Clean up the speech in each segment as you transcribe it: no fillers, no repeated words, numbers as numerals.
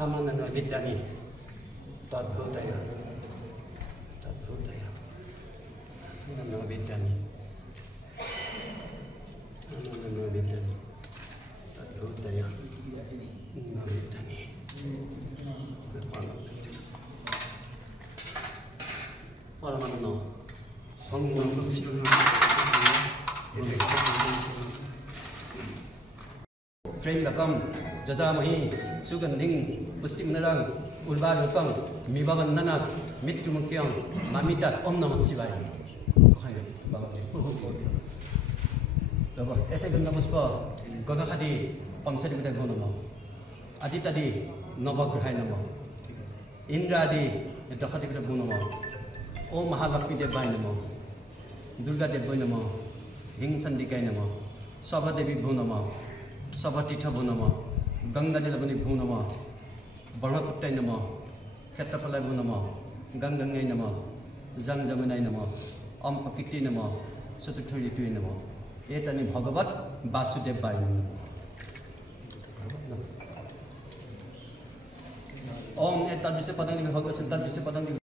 Amanano Viddhani Tadbhutaya Amanano Viddhani Amanano Viddhani Tadbhutaya Viddhani Paramanano Hangmanano Trembakam Jajamahi Suganding Muslim Narang Ulbarupang Mibavan Nanat Mitumukyang Mamitat Om Namah Shivaya. Etaganda Muspa Gogahadi Pamchadi Vidagonamo Aditadi Novagrahanamo Indradi Dohati Vidabunamo O Mahalakpi de Bainamo Durga de Bunamo Hing Sandikainamo Sava Devi Bunamo Savatitha Bunamo Ganga Jalabani Bunamo Baraputtai Namo Ketapala Bunamo Gangangai Namo Zang Jamunai Namo Om Akiti Namo Sututuri Namo Etani Bhagavat Basudev Bainamo Om Etadvise Padang Bhagavat Santadvise Padang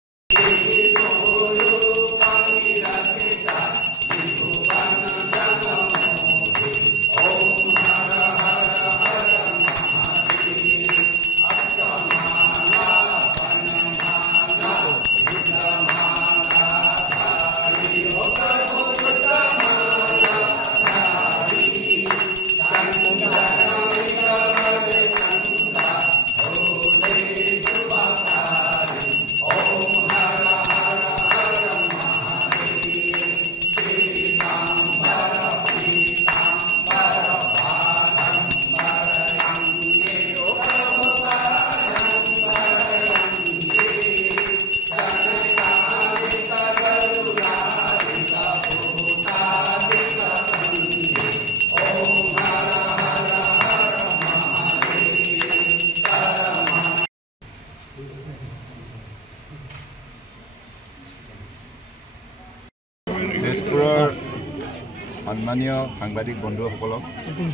সম্মানীয় সাংবাদিক বন্ধুসকলক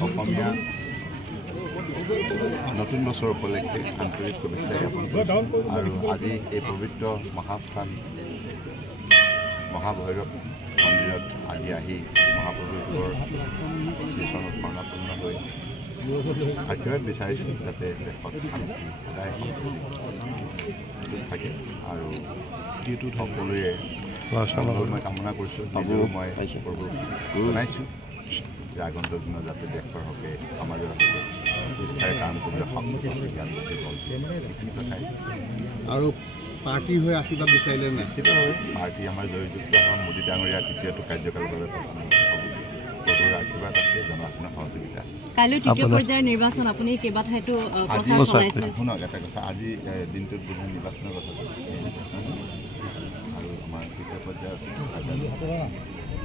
অসমীয়া নতুন বছৰ উপলক্ষে আন্তৰিক শুভেচ্ছা জ্ঞাপন আৰু আজি এই পবিত্ৰ মহাস্থান মহাভৈৰৱ মন্দিৰত আজি আহি মহাপ্ৰভুৰ শ্ৰীচৰণত প্ৰণাপন্ন হৈ আশীৰ্বাদ বিচাৰিছোঁ যাতে দেশত শান্তি সদায় থাকে আৰু সকলোৱে মই কামনা কৰিছোঁ নিজেও মই প্ৰভুক জনাইছোঁ যে আগন্তুক দিনত যাতে দেশৰ হকে সমাজৰ হকে নিষ্ঠাৰে কাম কৰিবলৈ সক্ষম এইখিনি কথাই আৰু পাৰ্টি হৈ আশীৰ্বাদ বিচাৰিলে নিশ্চিতভাৱে পাৰ্টি আমাৰ জয়যুক্ত হোৱা মোদী ডাঙৰীয়া তৃতীয়টো কাৰ্যকালৰ বাবে প্ৰভুৰ আশীৰ্বাদ আছে জনসাধাৰণৰ সহযোগিতা আছে কাইলৈ তৃতীয় পৰ্যায়ৰ নিৰ্বাচন আপুনি কেইবাঠাইতো প্ৰচাৰ চলাইছে শুনক এটা কথা আজি দিনটোত বিভিন্ন নিৰ্বাচনৰ কথা আৰু আমাৰ তৃতীয় পৰ্যায় আছে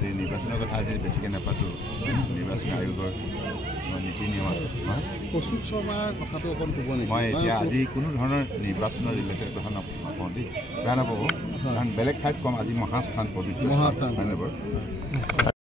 এই নিৰ্বাচনৰ কথা আজি বেছিকৈ নাপাতো নিৰ্বাচন আয়োগৰ কিছুমান নীতি নিয়ম আছে কৌশিক শৰ্মাৰ কথাটো অকণ ক'ব নেকি মই এতিয়া আজি কোনো ধৰণৰ নিৰ্বাচনৰ ৰিলেটেড কথা নকওঁ দেই বেয়া নাপাব কাৰণ বেলেগ ঠাইত কম আজি মহাস্থান পবিত্ৰ মহাস্থান ধন্যবাদ